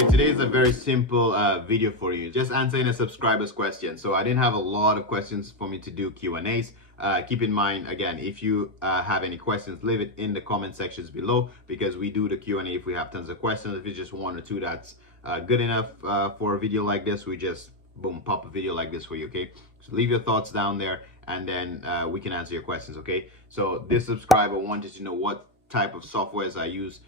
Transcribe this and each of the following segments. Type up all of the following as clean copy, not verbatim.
Okay, today is a very simple video for you. Just answering a subscriber's question. So I didn't have a lot of questions for me to do Q&As. Keep in mind, again, if you have any questions, leave it in the comment sections below, because we do the Q&A if we have tons of questions. If it's just one or two, that's good enough for a video like this. We just, boom, pop a video like this for you, okay? So leave your thoughts down there, and then we can answer your questions, okay? So this subscriber wanted to know what type of softwares I use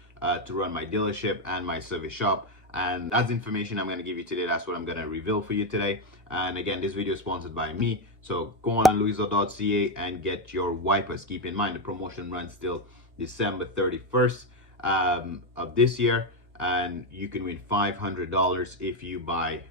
to run my dealership and my service shop, and that's information I'm going to give you today. That's what I'm going to reveal for you today. And again, this video is sponsored by me, so go on louisville.ca and get your wipers. Keep in mind the promotion runs till December 31st of this year, and you can win $500 if you buy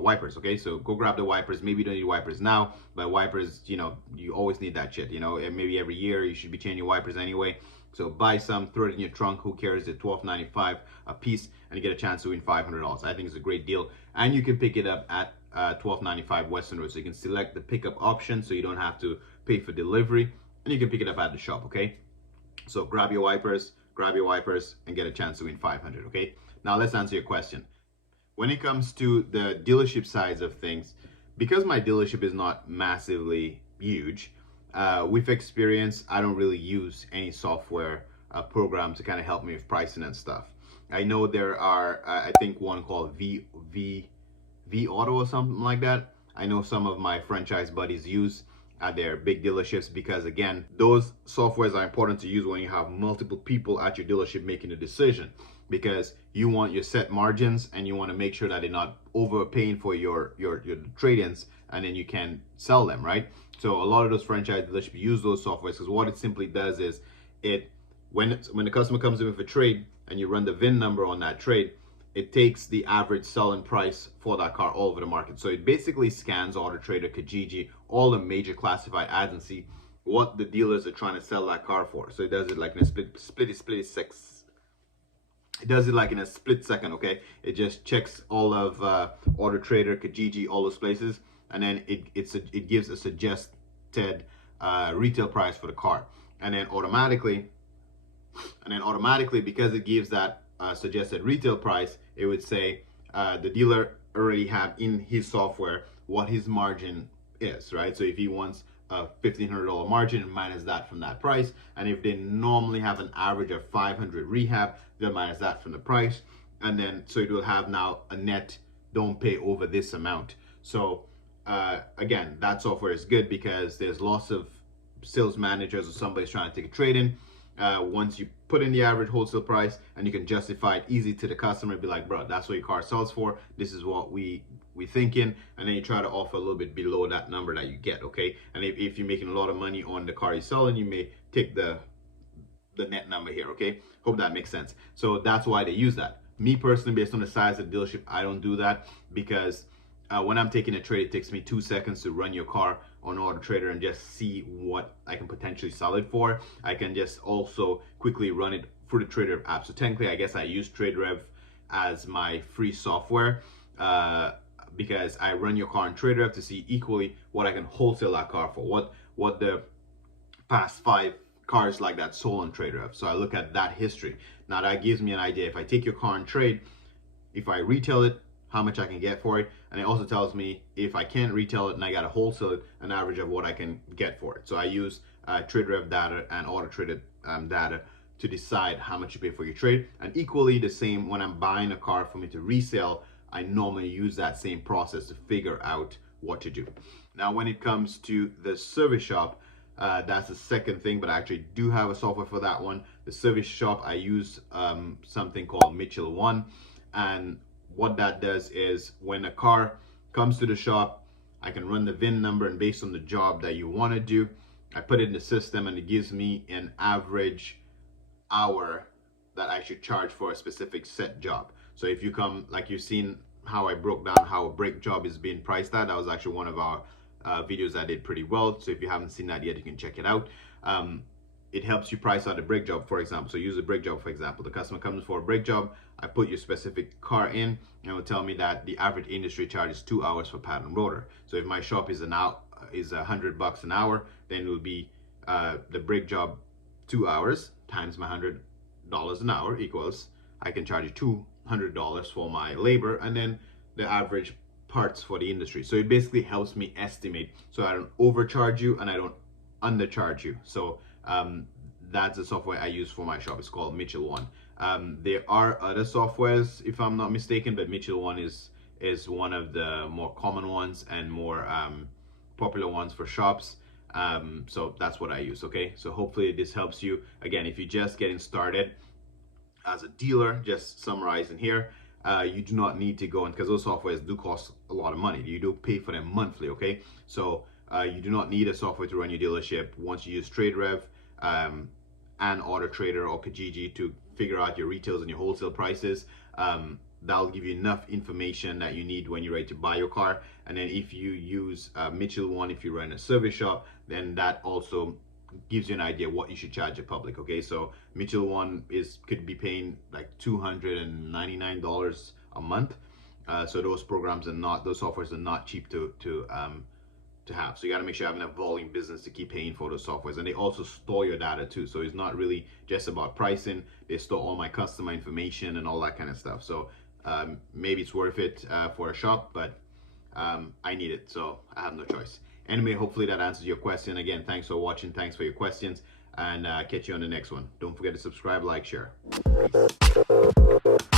wipers. Okay, so go grab the wipers. Maybe you don't need wipers now, but wipers, you know, you always need that shit, you know, and maybe every year you should be changing wipers anyway. So buy some, throw it in your trunk. Who cares? They're $12.95 a piece, and you get a chance to win $500. I think it's a great deal, and you can pick it up at $12.95 Western Road. So you can select the pickup option, so you don't have to pay for delivery, and you can pick it up at the shop. Okay, so grab your wipers, and get a chance to win $500. Okay, now let's answer your question. When it comes to the dealership sides of things, because my dealership is not massively huge, with experience, I don't really use any software program to kind of help me with pricing and stuff. I know there are, I think one called vAuto or something like that. I know some of my franchise buddies use at their big dealerships, because again, those softwares are important to use when you have multiple people at your dealership making a decision, because you want your set margins and you want to make sure that they're not overpaying for your trade-ins, and then you can sell them, right? So a lot of those franchise dealerships use those softwares, because what it simply does is when the customer comes in with a trade and you run the VIN number on that trade, it takes the average selling price for that car all over the market. So it basically scans AutoTrader, Kijiji, all the major classified ads, and see what the dealers are trying to sell that car for. So it does it like in a split second, okay? It just checks all of AutoTrader, Kijiji, all those places, and then it gives a suggested retail price for the car, and then automatically, because it gives that suggested retail price, it would say the dealer already have in his software what his margin is, right? So if he wants a $1,500 margin, minus that from that price, and if they normally have an average of 500 rehab, they'll minus that from the price, and then so it will have now a net don't pay over this amount. So again, that software is good because there's lots of sales managers or somebody's trying to take a trade in. Once you put in the average wholesale price and you can justify it easy to the customer, be like, bro, that's what your car sells for, this is what we thinking, and then you try to offer a little bit below that number that you get, okay? And if you're making a lot of money on the car you're selling, you may take the net number here, okay? Hope that makes sense. So that's why they use that. Me personally, based on the size of the dealership, I don't do that, because when I'm taking a trade, it takes me 2 seconds to run your car on AutoTrader and just see what I can potentially sell it for. I can just also quickly run it through the TradeRev app. So technically, I guess I use TradeRev as my free software because I run your car on TradeRev to see equally what I can wholesale that car for, what the past 5 cars like that sold on TradeRev. So I look at that history. Now that gives me an idea. If I take your car on trade, if I retail it, how much I can get for it, and it also tells me if I can't retail it and I got to wholesale it, an average of what I can get for it. So I use TradeRev data and AutoTrader data to decide how much you pay for your trade, and equally the same when I'm buying a car for me to resell, I normally use that same process to figure out what to do. Now when it comes to the service shop, that's the second thing, but I actually do have a software for that one. The service shop, I use something called Mitchell One, and what that does is when a car comes to the shop, I can run the VIN number, and based on the job that you want to do, I put it in the system, and it gives me an average hour that I should charge for a specific set job. So if you come, like you've seen how I broke down how a brake job is being priced at, that was actually one of our videos I did pretty well. So if you haven't seen that yet, you can check it out. It helps you price out a brake job, for example. So use a brake job, for example. The customer comes for a brake job, I put your specific car in, and it will tell me that the average industry charge is 2 hours for pad and rotor. So if my shop is $100 an hour, then it will be the brake job 2 hours times my $100 an hour equals I can charge you $200 for my labor, and then the average parts for the industry. So it basically helps me estimate, so I don't overcharge you and I don't undercharge you. So that's the software I use for my shop. It's called Mitchell One. There are other softwares, if I'm not mistaken, but Mitchell One is one of the more common ones and more popular ones for shops. So that's what I use. Okay, so hopefully this helps you. Again, if you're just getting started as a dealer, just summarizing here, you do not need to go in, because those softwares do cost a lot of money. You do pay for them monthly. Okay, so you do not need a software to run your dealership. Once you use TradeRev and AutoTrader or Kijiji to figure out your retails and your wholesale prices, that'll give you enough information that you need when you're ready to buy your car. And then if you use Mitchell One, if you run a service shop, then that also gives you an idea what you should charge the public. Okay, so Mitchell One could be paying like $299 a month. So those softwares are not cheap to have. So you got to make sure you have enough volume business to keep paying for those softwares. And they also store your data too. So it's not really just about pricing. They store all my customer information and all that kind of stuff. So maybe it's worth it for a shop, but I need it, so I have no choice. Anyway, hopefully that answers your question. Again, thanks for watching. Thanks for your questions, and catch you on the next one. Don't forget to subscribe, like, share. Peace.